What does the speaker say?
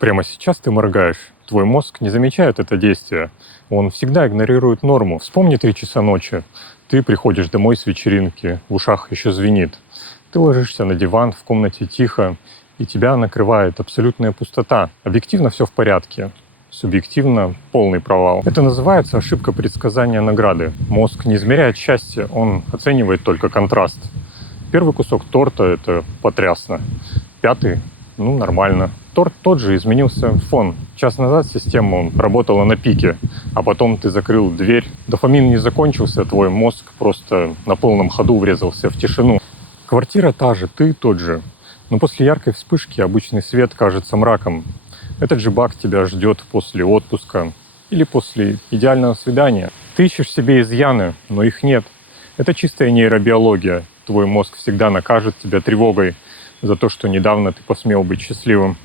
Прямо сейчас ты моргаешь. Твой мозг не замечает это действие. Он всегда игнорирует норму. Вспомни 3 часа ночи. Ты приходишь домой с вечеринки, в ушах еще звенит. Ты ложишься на диван, в комнате тихо, и тебя накрывает абсолютная пустота. Объективно все в порядке. Субъективно полный провал. Это называется ошибка предсказания награды. Мозг не измеряет счастье, он оценивает только контраст. Первый кусок торта — это потрясно. Пятый — нормально. Торт тот же, изменился фон. Час назад система работала на пике, а потом ты закрыл дверь. Дофамин не закончился, твой мозг просто на полном ходу врезался в тишину. Квартира та же, ты тот же. Но после яркой вспышки обычный свет кажется мраком. Этот же баг тебя ждет после отпуска или после идеального свидания. Ты ищешь себе изъяны, но их нет. Это чистая нейробиология. Твой мозг всегда накажет тебя тревогой за то, что недавно ты посмел быть счастливым.